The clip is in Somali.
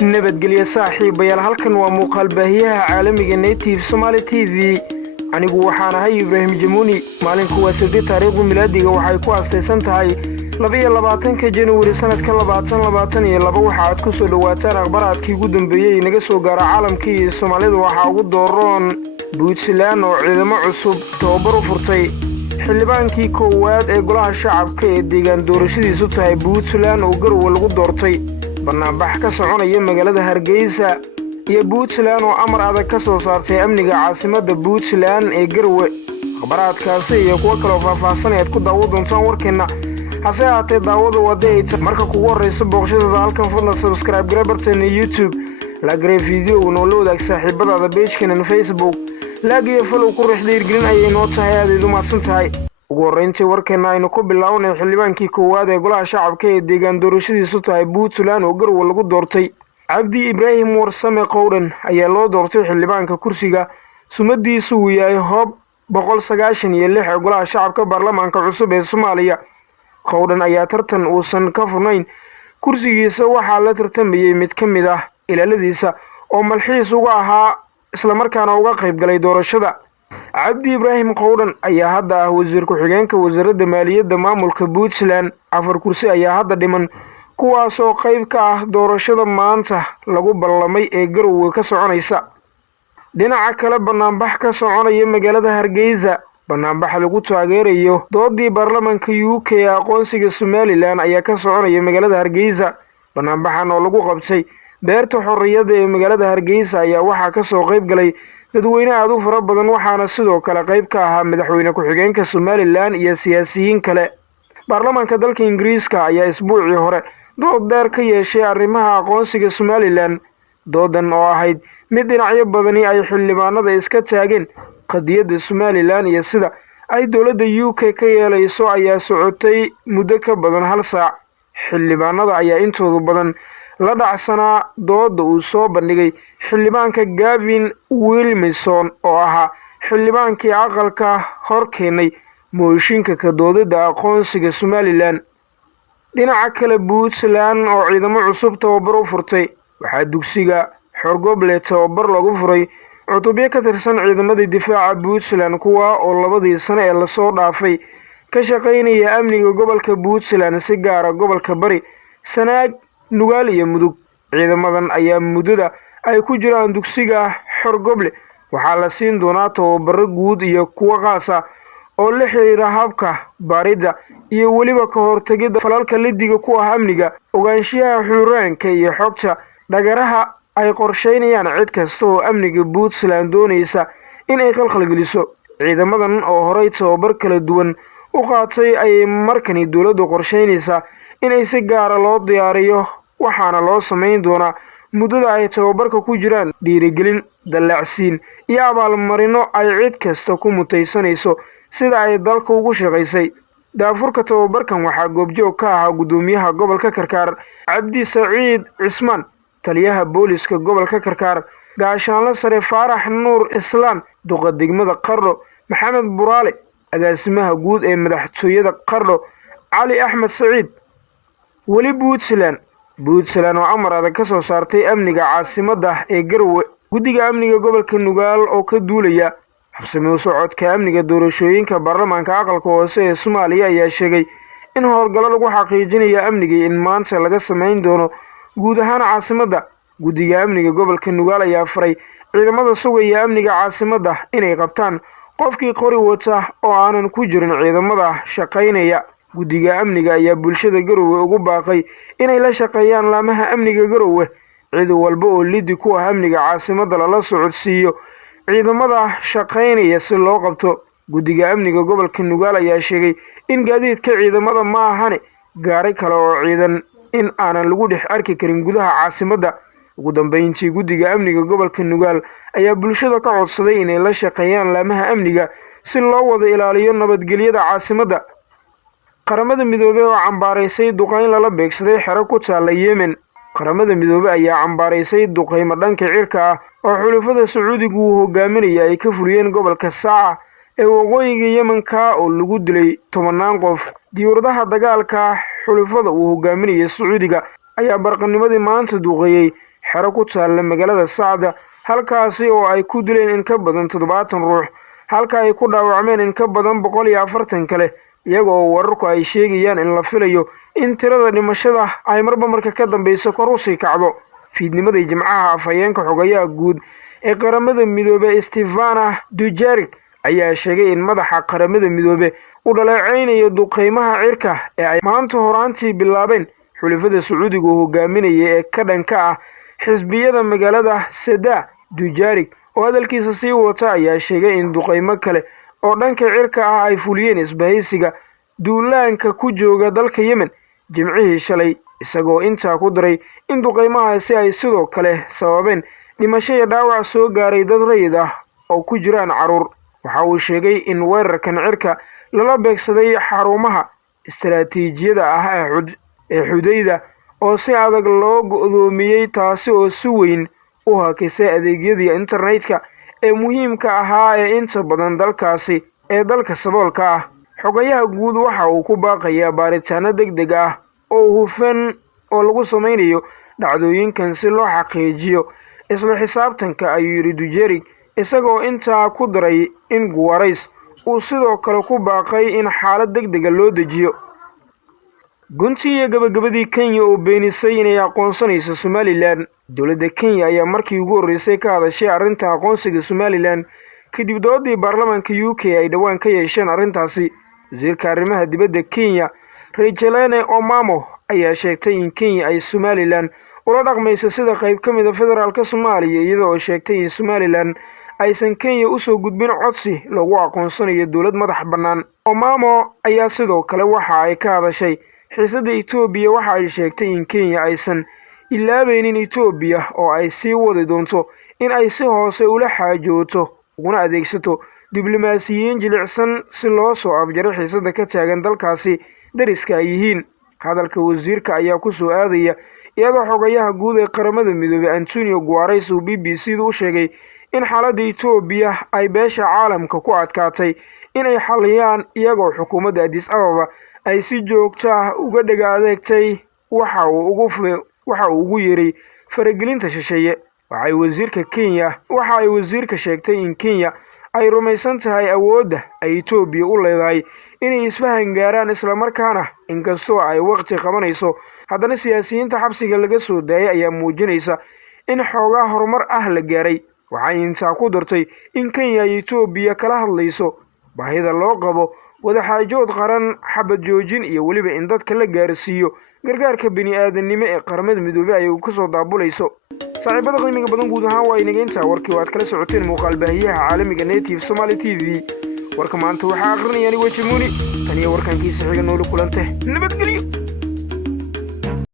nabadgelyo saaxiibayaal halkan waa muuqaal baahiyaha caalamiga native Somali TV anigu waxaan ahay Ibrahim Jamuni maalinku waa 8 taariikhda milaadiga waxay ku aastaysan tahay 22 January sanadka 2022 waxa aad ku soo dhawaataan akhbaraadkii ugu dambeeyay naga soo gaara caalamkii Soomaalida waxa ugu dooroon Puntland oo ciidamo cusub tababar u furtay xildhibaankii koowaad ee golaha shacabka ee deegaan doorashadiisu tahay Puntland oo Garowe lagu doortay barnaamij ka soconaya magaalada Hargeysa iyo Puntland oo amar adag ka soo saartay amniga caasimadda Puntland ee Garowe akhbaraadkaasi iyo kuwa kale oo faahfaahsan ee ku daawo doontaan warkeena hase ahaatee daawada wadayta marka kugu horeysa booqashada halkan fadlan subscribe garebartan YouTube la grey video oo loo wadaag saaxiibada page-kan Facebook laagiyo follow ku rixdeer gelin ayay noo tahay aad u mahadsan tahay ugu horeyntii warkeena aynu ku bilownay xildhibaankii koowaad ee golaha shacabka ee deegaan doorashadiisu tahay Puntland oo Garowe lagu doortay Cabdi Ibrahim Warsame Qowdhan ayaa loo doortay xildhibaanka kursiga sumadiisu uu yahay hoob 196 ee golaha shacabka baarlamaanka cusub ee Soomaaliya Qowdhan ayaa tartan uusan ka furnayn kursigiisa waxaa la tartamayay mid ka mid ah ilaaladiisa oo malxiis uga ahaa isla markaana uga qayb galay doorashada Cabdi Ibrahim Qowdhan ayaa hadda ah wasiir ku-xigeenka wasaaradda maaliyadda maamulka Puntland afar kursi ayaa hadda dhiman kuwaas oo qayb ka ah doorashada maanta lagu ballamay ee Garowe ka soconaysa dhinaca kale barnaamij ka soconaya magaalada Hargeysa barnaamij lagu taageerayo doodii baarlamaanka UK ee aqoonsiga Somaliland ayaa ka soconaya magaalada Hargeysa barnaamijkan oo lagu qabtay beerta xorriyadda ee magaalada Hargeysa ayaa waxa ka soo qayb galay dadweyne aad u fara badan waxaana sidoo kale qayb ka ahaa madaxweyne ku-xigeenka Somaliland iyo siyaasiyiin kale baarlamaanka dalka Ingiriiska ayaa isbuucii hore dood dheer ka yeeshay arrimaha aqoonsiga Somaliland doodan oo ahayd mid dhinacyo badani ay xildhibaanada iska taageen qadiyadda Somaliland iyo sida ay dawladda UK ka yeelayso ayaa socotay muddo ka badan hal saac xildhibaanada ayaa intooda badan la dhacsanaa dooda uu soo bandhigay xildhibaanka Gavin Williamson oo ahaa xildhibaankii aqalka hor keenay mooshinka ka doodada aqoonsiga Somaliland dhinaca kale Puntland oo ciidamo cusub tababar u furtay waxaa dugsiga Xorgoble tababar lagu furay cutubyo ka tirsan ciidamada difaaca Puntland kuwa oo labadii sano ee la soo dhaafay ka shaqeynaya amniga gobolka Puntland si gaar ah gobolka Bari Sanaag Nugaal iyo Mudug ciidamadan ayaa muddada ay ku jiraan dugsiga Xorgoble waxaa la siin doonaa tababar guud iyo kuwa qaas ah oo la xiriira habka baarida iyo waliba ka hortagida falalka lidiga ku ah amniga ogaanshiyaha xuraanka iyo xogta dhagaraha ay qorsheynayaan cid kasta oo amniga Puntland doonaysa in ay qalqal geliso ciidamadan oo horay tababar kala duwan u qaatay ay markani dawladdu qorsheynaysa in ay si gaar ah loo diyaariyo waxaana loo sameyn doonaa muddada ay tababarka ku jiraan dhiirigelin dallacsiin iyo abaalmarino ay cid kasta ku mutaysanayso sida ay dalka ugu shaqaysay daafurka tababarkan waxaa goobjoog ka ahaa gudoomiyaha gobolka Karkaar Cabdi Saciid Cismaan taliyaha booliska gobolka Karkaar gaashaanle sare Faarax Nuur Islaan duqa degmada Qardho Maxamed Buraale agaasimaha guud ee madaxtooyada Qardho Cali Axmed Saciid wali Puntland oo amar adag ka soo saartay amniga caasimadda ee Garowe guddiga amniga gobolka Nugaal oo ka duulaya habsami u socodka amniga doorashooyinka baarlamaanka aqalka hoose ee Soomaaliya ayaa sheegay in howlgallo lagu xaqiijinayo amniga in maanta laga sameyn doono guud ahaan caasimadda guddiga amniga gobolka Nugaal ayaa faray ciidamada sugaya amniga caasimadda inay qabtaan qofkii qori wata oo aanan ku jirin ciidamada shaqeynaya guddiga amniga ayaa bulshada Garowe ugu baaqay inay la shaqeeyaan laamaha amniga Garowe cid walba oo lidi ku ah amniga caasimadda la socodsiiyo ciidamada shaqeynaya si loo qabto guddiga amniga gobolka Nugaal ayaa sheegay in gaadiidka ciidamada ma ahane gaari kale oo ciidan in aanan lagu dhex arki karin gudaha caasimadda ugu dambeyntii guddiga amniga gobolka Nugaal ayaa bulshada ka codsaday inay la shaqeeyaan laamaha amniga si loo wada ilaaliyo nabadgelyada caasimadda qaramada midoobay oo cambaaraysay duqeyn lala beegsaday xero ku taala Yemen qaramada midoobay ayaa cambaaraysay duqeymo dhanka cirka ah oo xulafada Sacuudigu uu hogaaminayay ay ka fuliyeen gobolka Saaca ee waqooyiga Yemen oo lagu dilay 10 qof diyaaradaha dagaalka xulafada uu hogaaminayay Sacuudiga ayaa barqanimadii maanta duqeeyay xero ku taalla magaalada Sacda halkaasi oo ay ku dileen in ka badan 70 ruux halka ay ku dhaawacmeen in ka badan 140 kale iyagoo wararku ay sheegayaan in la filayo in tirada dhimashada ay marba marka ka dambayso kor u sii kacdo fiidnimadii Jimcaha afhayeenka xogayaha guud ee qaramada midoobay Stefana Dujarric ayaa sheegay in madaxa qaramada midoobay uu dhaleecaynayo duqeymaha cirka ee ay maanta horaantii bilaabeen xulafada Sacuudiga oo hogaaminaya ee ka dhanka ah xisbiyada magaalada Sada. Dujarric oo hadalkiisa sii wata ayaa sheegay in duqeymo kale oo dhanka cirka ah ay fuliyeen isbahaysiga duulaanka ku jooga dalka Yemen Jimcihii shalay isagoo intaa ku daray in duqeymahaasi ay sidoo kale sababeen dhimasho iyo dhaawac soo gaaray dad rayid ah oo ku jiraan caruur. Waxa uu sheegay in weerarkan cirka lala beegsaday xarumaha istiraatiijiyada ah ee Xudayda oo si adag loo go'doomiyay taasi oo si weyn u hakisay adeegyadii internetka ee muhiimka ahaa ee inta badan dalkaasi ee dalka saboolka ah. Xogayaha guud waxa uu ku baaqayaa baaritaano degdeg ah oo hufan oo lagu sameynayo dhacdooyinkan si loo xaqiijiyo isla xisaabtanka, ayuu yiri Dujarric isagoo intaa ku daray in Guterres uu sidoo kale ku baaqay in xaalad degdeg loo dejiyo. Guntiga gabagabadii Kenya oo beenisay inay aqoonsanayso Somaliland. Dowladda Kenya ayaa markii ugu horeysay ka hadashay arrinta aqoonsiga Somaliland kadib doodii baarlamaanka UK ay dhawaan ka yeesheen arrintaasi. Wasiirka arrimaha dibadda Kenya Rachael Omamo ayaa sheegtay in Kenya ay Somaliland ula dhaqmayso sida qayb ka mid ah federaalka Soomaaliya iyadoo oo sheegtay in Somaliland aysan Kenya u soo gudbin codsi lagu aqoonsanayo dowlad madax bannaan. Omamo ayaa sidoo kale waxa ay ka hadashay xiisadda Itoobiya waxa ay sheegtay in Kenya aysan ilaabaynin Itoobiya oo ay sii wadi doonto in ay si hoose ula xaajooto uguna adeegsato diblomaasiyiin jilicsan si loo soo afjaro xiisadda ka taagan dalkaasi dariska ay yihiin. Hadalka wasiirka ayaa ku soo aadaya iyadoo xogayaha guud ee qaramada midoobay Antonio Guterres uu BBC u sheegay in xaaladda Itoobiya ay beesha caalamka ku adkaatay inay xaliyaan iyagoo xukuumadda Addis Ababa ay si joogto ah uga dhaga adeegtay waxa uu ugu yeeray faragelinta shisheeye. Waxa ay wasiirka sheegtay in Kenya ay rumaysan tahay awoodda ay Itoobiya u leedahay inay isfahan gaaraan isla markaana inkastoo ay waqti qabanayso haddana siyaasiyiinta xabsiga laga soo daayay ayaa muujinaysa in xoogaa horumar ah la gaaray. Waxay intaa ku dartay in Kenya iyo Itoobiya kala hadlayso baahida loo qabo wadaxaajood qaran, xabad joojin iyo weliba in dadka la gaarsiiyo gargaarka bini'aadanimo ee qaramada midoobay ay ku soo daabulayso. saaxiibada qiimiga badan guud ahaan waa inaga intaa warkii oo aad kala socoteen muuqaal baahiyaha caalamiga Native Somali TV. warka maanta waxaa aqrinaya aniga Jamuni tan iyo warkankiisa xiga noolu kulante nabadgelyo.